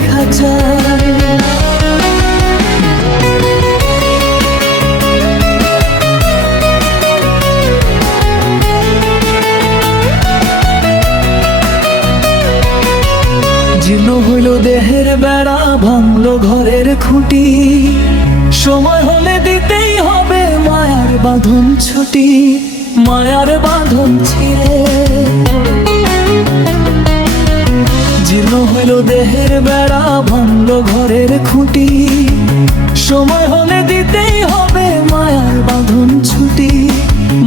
দেখা যায়। জীর্ণ হইল দেহের বেড়া, ভাঙলো ঘরের খুঁটি, সময় হলে দিতেই হবে মায়ার বাঁধন ছুটি। মায়ার বাঁধন ছিঁড়ে জীর্ণ হইল দেহের বেড়া, ভাঙলো ঘরের খুঁটি, সময় হলে দিতেই হবে মায়ার বাঁধন ছুটি।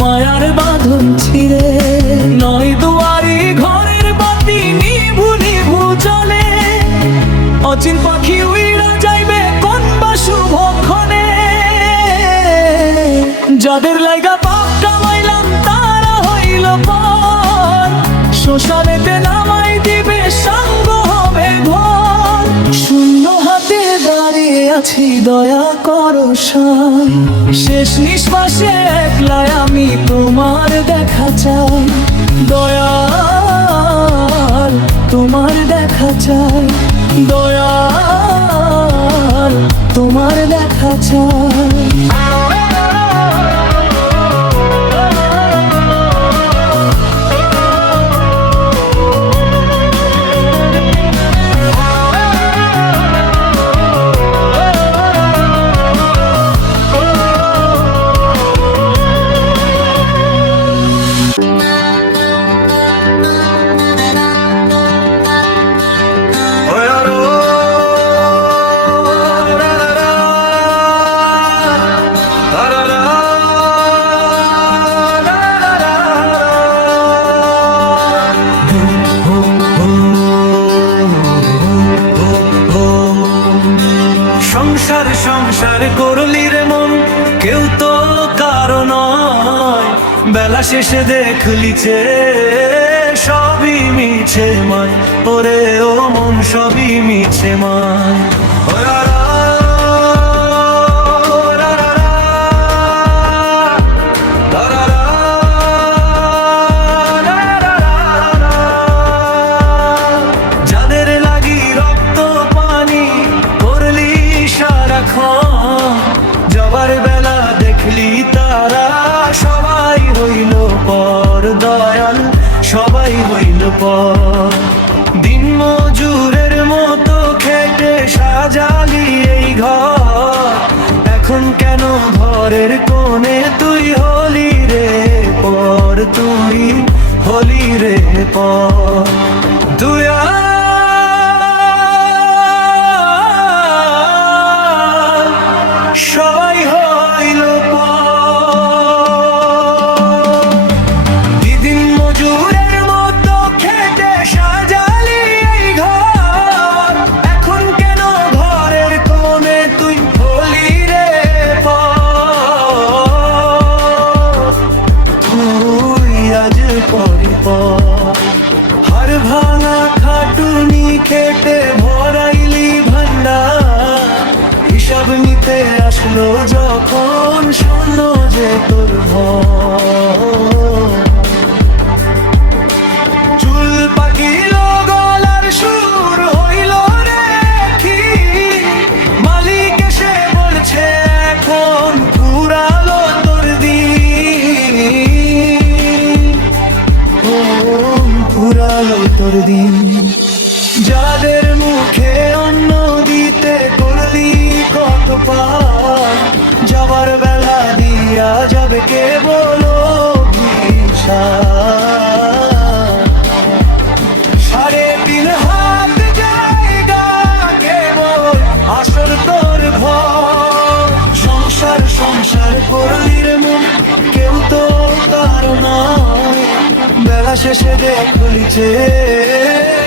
মায়ার বাঁধন ছিঁড়ে নয় দুয়ারি ঘরের বাতি নিভু নিভু জ্বলে, অচিন পাখি উইড়া যাইবে কোন বা শুভক্ষণে। যাদের লাইগা পাপ কামাইলাম তারা হইল পর, শ্মশানেতে নামাই দিবে সাঙ্গ হবে ভর। শূন্য হাতে দাঁড়িয়ে আছি দয়া করো সাই, শেষ নিঃশ্বাসে একলাই আমি তোমার দেখা চাই। দয়াল তোমার দেখা চাই, দয়াল তোমার দেখা চাই। সংসার সংসার করলি রে মন, কেউ তো কারো নয়। বেলা শেষে দেখলি যে সবই মিছে মায়, ওরে ও মন সবই মিছে মায়। যাদের লাগি রক্ত পানি করলি সারাক্ষণ, যাবার বেলা দেখলি তারা সবাই হইল পর। দয়াল সবাই হইল পর। দিন মজুরের মতো খেটে সাজালি এই ঘর, এখন কেন ঘরের কোণে তুই হলি রে পর। তুই হলি রে পর। তুই সবাই হইল দিন মজুরের মতো খেটে সাজালি এই ঘর, এখন কেন ঘরের কোণে তুই হলি রে পর। তুই আজ পরি পর। হার ভাঙা খাটুনি খেটে ভরাইলি ভান্ডার, হিসাব নিতে আসলো যখন শূন্য যে তোর ঘর। চুল পাকিল গলার সুর হইল রে কি, মালিক এসে বলছে এখন ফুরালো তোর দিন। ফুরালো তোর দিন। যাদের মুখে অন্ন দিতে করলি কত পার, যাবার বেলা দিয়া যাবে কে বলো সাড়ে তিন হাত জায়গা কেবল আসল তোর ঘর। সংসার সংসার করলি রে মন, কেউ তো কারো নয়। বেলা শেষে দেখলি যে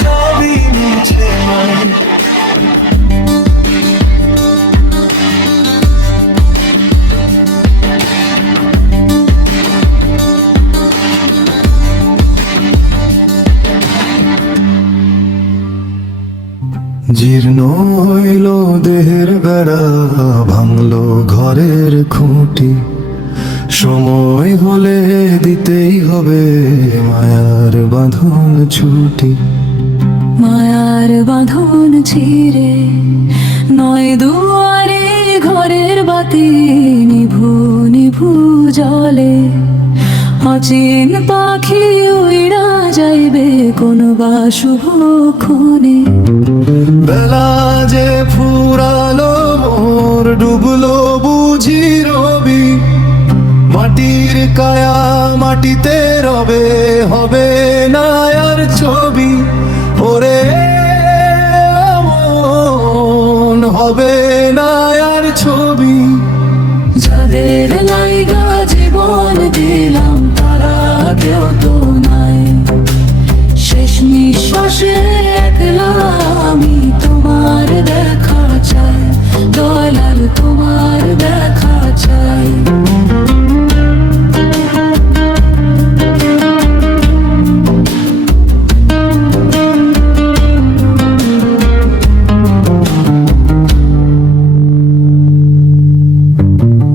সবই মিছে নয়। জীর্ণ হইল দেহের বেড়া, ভাঙলো ঘরের খুঁটি, সময় হলে দিতেই হবে মায়ার বাঁধন ছুটি। মায়ার বাঁধন ছিঁড়ে নয় দুয়ারে ঘরের বাতি নিভু নিভু জলে অচিন পাখি উইড়া যাইবে কোন বা শুভক্ষণে। বেলা যে ফুরালো মোর ডুবলো বুঝি রবি, মাটির কায়া মাটিতে রবে, হবে না আর ছবি। ওরে মন হবে না আর ছবি। যাদের লাইগা জীবন দিলাম তারা কেউ তো নাই, শেষ নিঃশ্বাসে একলা আমি তোমার দেখা চাই, দয়াল তোমার দেখা চাই।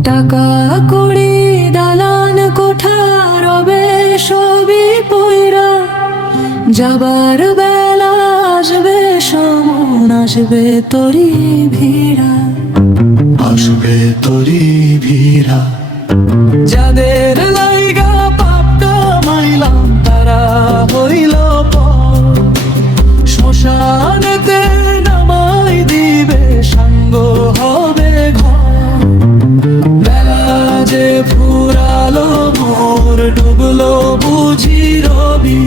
টাকা কড়ি দালান কোঠা রবে সবই পইরা, যাবার বেলা আসবে সমন আসবে তরি ভিড়া, আসবে তরি ভিড়া। যাদের লাইগা পাপটা মাইলাম তারা হইল পর, শ্মশানেতে নামাই দিবে সাঙ্গ হবে ঘর। বেলা যে ফুরালো মোর ডুবলো বুঝি রবি,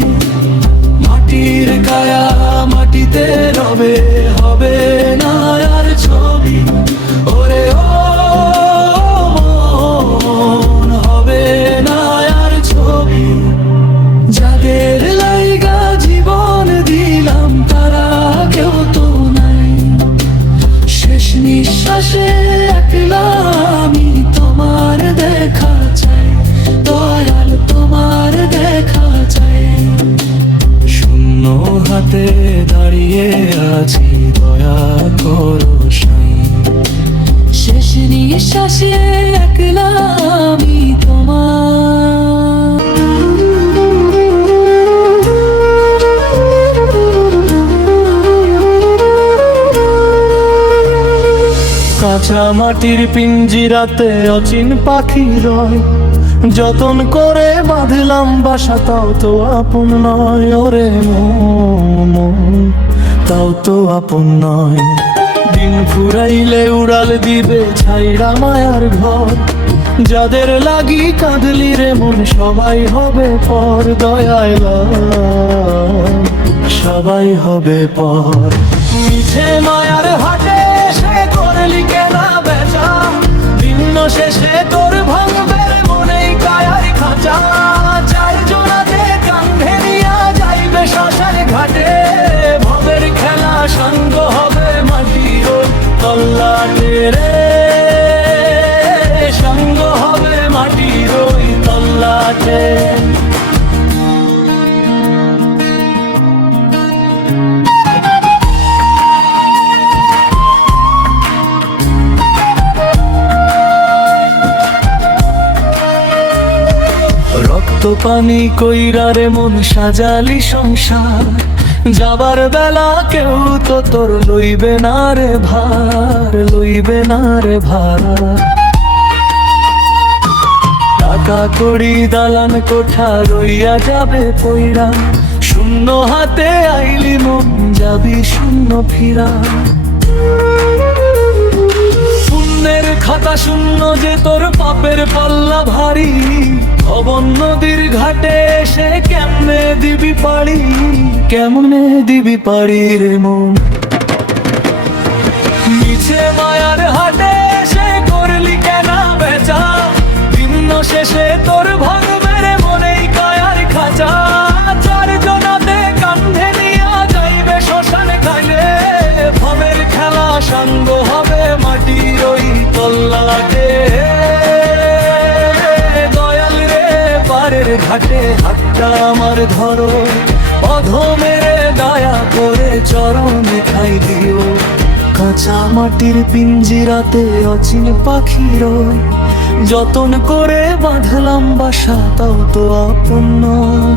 মাটির কায়া মাটিতে রবে, হবে না আর ছবি। ওরে ও মন হবে না আর ছবি। যাদের লাইগা জীবন দিলাম তারা কেউ তো নাই, শেষ নিঃশ্বাসে একলা আমি তোমার দেখা চাই, দয়াল তোমার দেখা চাই। শূন্য হাতে দাঁড়িয়ে আছি দয়া করো সাই, শেষ নিঃশ্বাসে একলা আমি তোমার। কাঁচা মাটির পিঞ্জিরাতে অচিন পাখি রয়, যতন করে বাঁধলাম বাসা তাও তো আপন নয়। ওরে মন তাও তো আপন নয়। দিন ফুরাইলে উড়াল দিবে ছাইরা মায়ার ঘর, যাদের লাগি কাঁদলি রে মন সবাই হবে পর। দয়াল সবাই হবে পর। মিছে মায়ার হাটে সে করলি কেনা বেচা, ভিন্ন শেষে তোর ভাঙবে মনেই কায়ার খাঁচা। চার জোড়াতে কান্ধে নিয়া যাইবে শ্মশান ঘাটে, ভবের খেলা সঙ্গ হবে মাটির তল্লাটে রে, সঙ্গ হবে মাটির তল্লাটে। রক্ত পানি কইরা রে মন সাজালি সংসার, যাবার বেলা কেউ তো তোর লইবে না রে ভার, লইবে না রে ভার। টাকা কড়ি দালান কোঠা রইয়া যাবে পইরা, শূন্য হাতে আইলি মন যাবি শূন্য ফিরা। পুণ্যের খাতা শূন্য যে তোর পাপের পাল্লা ভারী, ভবন নদীর ঘাটে এসে কেমনে দিবি পাড়ি, কেমনে দিবি পাড়ি রে মন। মিছে মায়ার হাটে এসে করলি কেনা বেচা, ভিন্ন শেষে তোর ভাঙবে রে মনেই কায়ার খাঁচা। চার জনাতে কান্ধে নিয়া যাইবে শ্মশান ঘাটে, ভবের খেলা সঙ্গ হবে মাটির ওই তল্লাটে। দয়াল রে পারের ঘাটে হাতটা আমার ধরো, অধমের দয়া করে চরণে খাই দিও। কাঁচা মাটির পিঞ্জিরাতে অচিন পাখি রয়, যতন করে বাঁধলাম বাসা তাও তো আপন নয়।